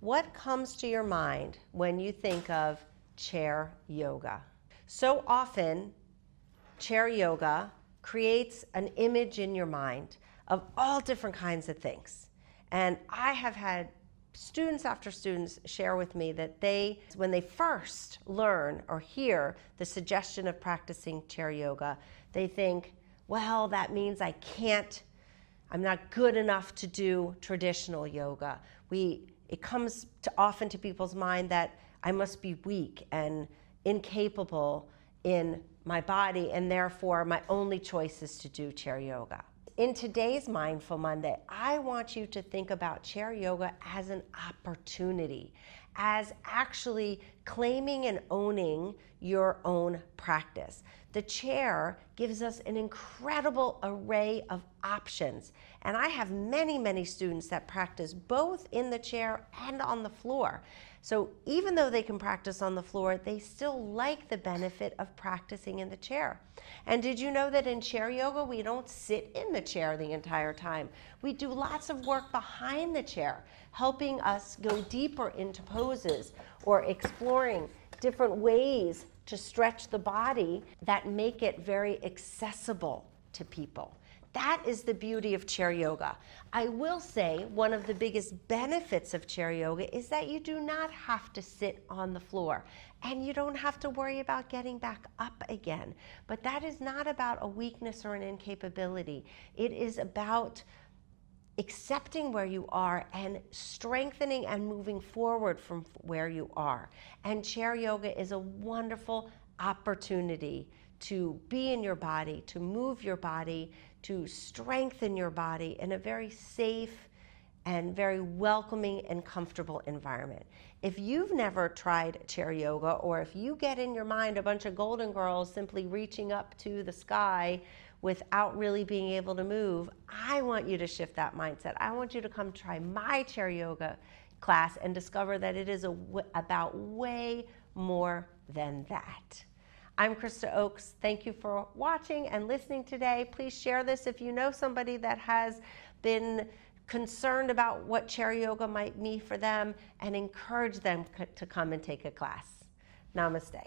What comes to your mind when you think of chair yoga? So often, chair yoga creates an image in your mind of all different kinds of things. And I have had students after students share with me that when they first learn or hear the suggestion of practicing chair yoga, they think, well, that means I'm not good enough to do traditional yoga. It comes often to people's mind that I must be weak and incapable in my body, and therefore my only choice is to do chair yoga. In today's Mindful Monday, I want you to think about chair yoga as an opportunity, as actually claiming and owning your own practice. The chair gives us an incredible array of options, and I have many, many students that practice both in the chair and on the floor. So even though they can practice on the floor, they still like the benefit of practicing in the chair. And did you know that in chair yoga, we don't sit in the chair the entire time? We do lots of work behind the chair, helping us go deeper into poses or exploring different ways to stretch the body that make it very accessible to people. That is the beauty of chair yoga. I will say one of the biggest benefits of chair yoga is that you do not have to sit on the floor, and you don't have to worry about getting back up again. But that is not about a weakness or an incapability. It is about accepting where you are and strengthening and moving forward from where you are. And chair yoga is a wonderful opportunity to be in your body, to move your body, to strengthen your body in a very safe and very welcoming and comfortable environment. If you've never tried chair yoga, or if you get in your mind a bunch of golden girls simply reaching up to the sky without really being able to move, I want you to shift that mindset. I want you to come try my chair yoga class and discover that it is about way more than that. I'm Krista Oakes. Thank you for watching and listening today. Please share this if you know somebody that has been concerned about what chair yoga might mean for them, and encourage them to come and take a class. Namaste.